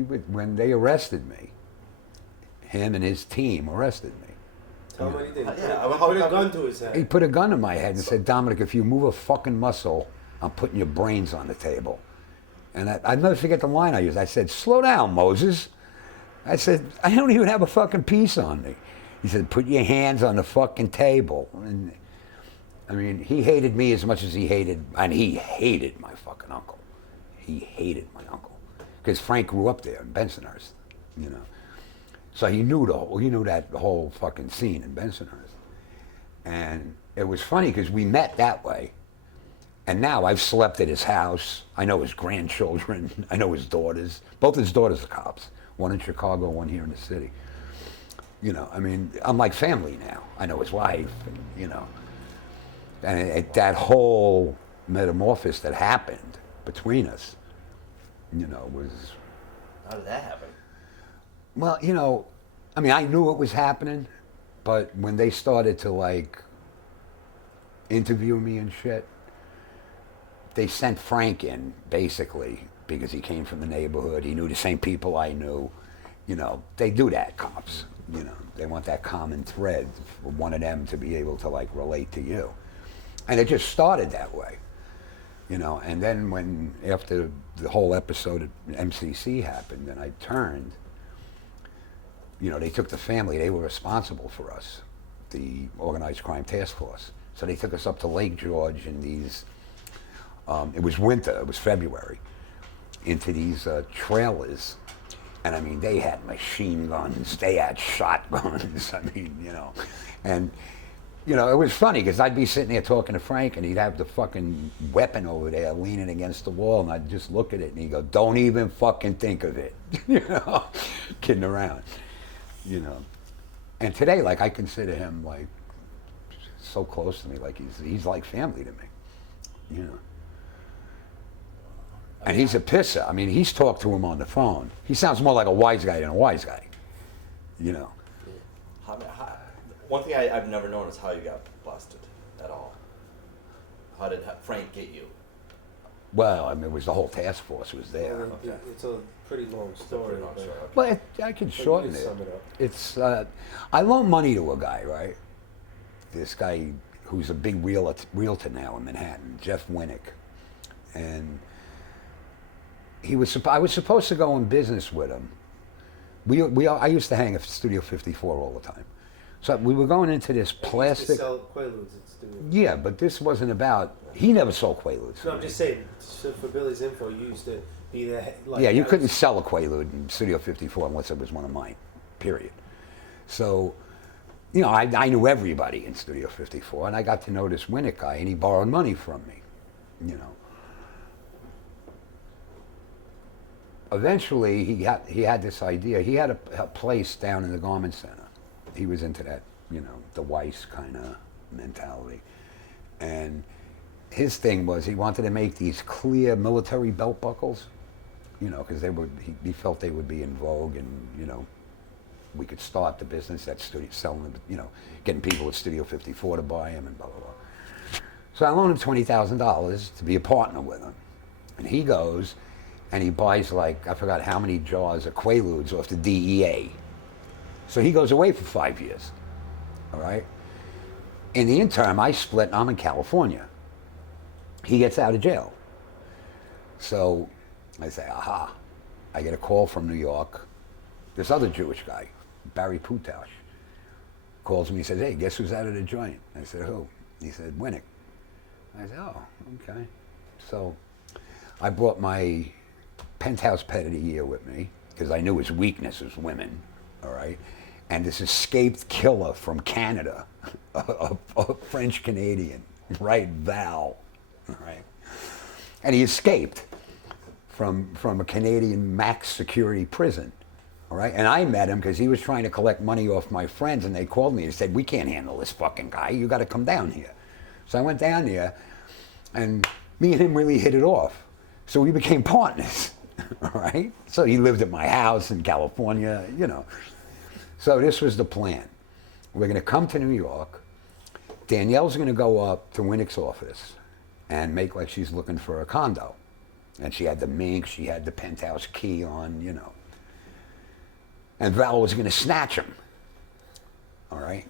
when they arrested me, him and his team arrested me. Tell him what he did. Yeah, He put a gun to his head. He put a gun to my head and said, Dominic, if you move a fucking muscle, I'm putting your brains on the table. And I'd never forget the line I used. I said, slow down, Moses. I said, I don't even have a fucking piece on me. He said, put your hands on the fucking table. And I mean, he hated me as much as he hated my fucking uncle. He hated my uncle. Because Frank grew up there in Bensonhurst, you know. So he knew that whole fucking scene in Bensonhurst. And it was funny because we met that way. And now I've slept at his house. I know his grandchildren. I know his daughters. Both his daughters are cops. One in Chicago, one here in the city. You know, I mean, I'm like family now. I know his wife, and, you know. And that whole metamorphosis that happened between us, you know, was... How did that happen? Well, you know, I mean, I knew it was happening, but when they started to, like, interview me and shit, they sent Frank in, basically, because he came from the neighborhood. He knew the same people I knew. You know, they do that, cops. You know, they want that common thread for one of them to be able to, like, relate to you. And it just started that way. You know, and then after the whole episode at MCC happened and I turned, you know, they took the family. They were responsible for us, the Organized Crime Task Force. So they took us up to Lake George in these... it was winter, it was February, into these trailers. And I mean, they had machine guns, they had shotguns, I mean, you know. And, you know, it was funny because I'd be sitting there talking to Frank and he'd have the fucking weapon over there leaning against the wall and I'd just look at it and he'd go, don't even fucking think of it, you know, kidding around, you know. And today, like, I consider him, like, so close to me, like he's like family to me, you know. And he's a pisser. I mean, he's talked to him on the phone. He sounds more like a wise guy than a wise guy, you know. One thing I've never known is how you got busted at all. How did Frank get you? Well, I mean, it was the whole task force was there. Well, it's a pretty long story. Okay. Well, I can shorten you it. can sum it up. It's, I loaned money to a guy, right? This guy who's a big realtor now in Manhattan, Jeff Winnick. And I was supposed to go in business with him. I used to hang at Studio 54 all the time. So we were going into this plastic... He used to sell quaaludes at Studio. Yeah, but this wasn't about... He never sold quaaludes. No, I'm just saying, so for Billy's info, you used to be the... Like, yeah, you couldn't sell a quaalude in Studio 54 unless it was one of mine, period. So, you know, I knew everybody in Studio 54, and I got to know this Winnick guy, and he borrowed money from me, you know. Eventually, he had this idea. He had a place down in the Garment Center. He was into that, you know, the Weiss kind of mentality. And his thing was he wanted to make these clear military belt buckles, you know, because he felt they would be in vogue and, you know, we could start the business at studio, selling them, you know, getting people at Studio 54 to buy them and blah, blah, blah. So I loaned him $20,000 to be a partner with him. And he goes and he buys, like, I forgot how many jars of quaaludes off the DEA. So he goes away for 5 years, all right? In the interim, I split and I'm in California. He gets out of jail. So I say, aha. I get a call from New York. This other Jewish guy, Barry Putash, calls me and says, hey, guess who's out of the joint? I said, who? He said, Winnick. I said, oh, okay. So I brought my penthouse pet of the year with me because I knew his weakness was women, all right? And this escaped killer from Canada, a French Canadian, right, Val, all right? And he escaped from a Canadian max security prison, all right? And I met him because he was trying to collect money off my friends, and they called me and said, we can't handle this fucking guy, you gotta come down here. So I went down there, and me and him really hit it off. So we became partners, all right? So he lived at my house in California, you know. So this was the plan. We're gonna come to New York. Danielle's gonna go up to Winnick's office and make like she's looking for a condo. And she had the mink, she had the penthouse key on, you know. and Val was going to snatch him. All right?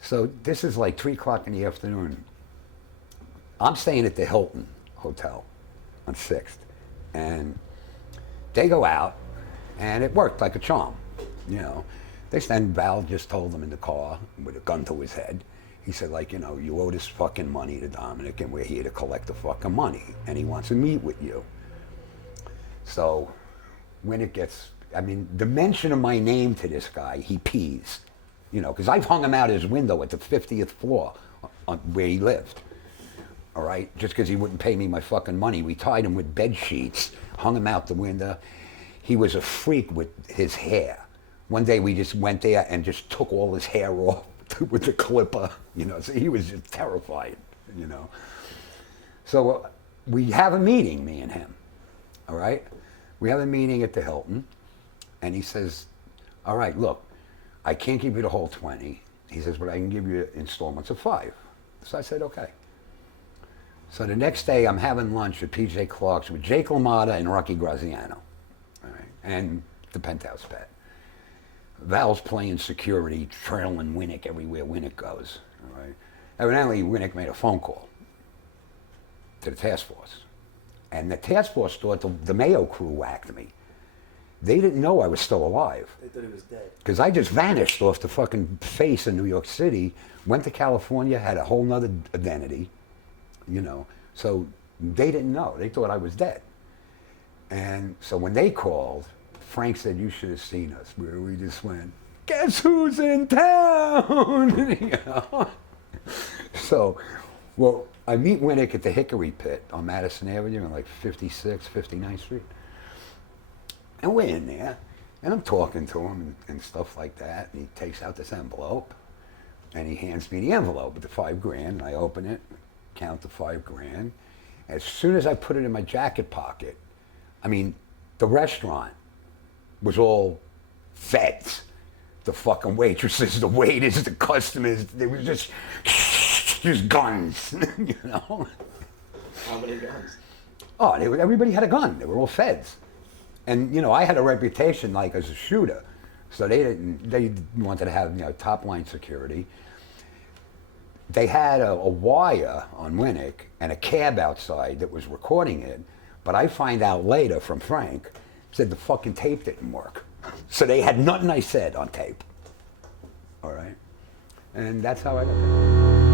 So this is like 3 o'clock in the afternoon. I'm staying at the Hilton Hotel on 6th. And they go out, and it worked like a charm, you know. Then Val just told them in the car with a gun to his head. He said, like, you know, you owe this fucking money to Dominick, and we're here to collect the fucking money, and he wants to meet with you. So when it gets, I mean, the mention of my name to this guy, he pees, you know, because I've hung him out his window at the 50th floor where he lived, all right, just because he wouldn't pay me my fucking money. We tied him with bed sheets, hung him out the window. He was a freak with his hair. One day we just went there and just took all his hair off with the clipper, you know, so he was just terrified, you know. So we have a meeting, me and him, all right? We have a meeting at the Hilton, and he says, all right, look, I can't give you the whole 20. He says, but I can give you installments of 5. So I said, okay. So the next day I'm having lunch at PJ Clark's with Jake LaMotta and Rocky Graziano, all right, and the Penthouse Pet. Val's playing security, trailing Winnick everywhere Winnick goes. All right. Evidently, Winnick made a phone call to the task force. And the task force thought the Mayo crew whacked me. They didn't know I was still alive. They thought he was dead. Because I just vanished off the fucking face in New York City, went to California, had a whole nother identity, you know. So they didn't know. They thought I was dead. And so when they called, Frank said, you should have seen us, where we just went, guess who's in town? You know? So, well, I meet Winnick at the Hickory Pit on Madison Avenue on like 56th, 59th Street. And we're in there, and I'm talking to him and stuff like that, and he takes out this envelope, and he hands me the envelope with the $5,000, and I open it, count the $5,000. As soon as I put it in my jacket pocket, I mean, the restaurant was all feds. The fucking waitresses, the waiters, the customers, they were just guns, you know? How many guns? Oh, everybody had a gun. They were all feds. And, you know, I had a reputation like as a shooter. So they wanted to have, you know, top line security. They had a wire on Winnick and a cab outside that was recording it. But I find out later from Frank, said the fucking tape didn't work. So they had nothing I said on tape. All right? And that's how I got there.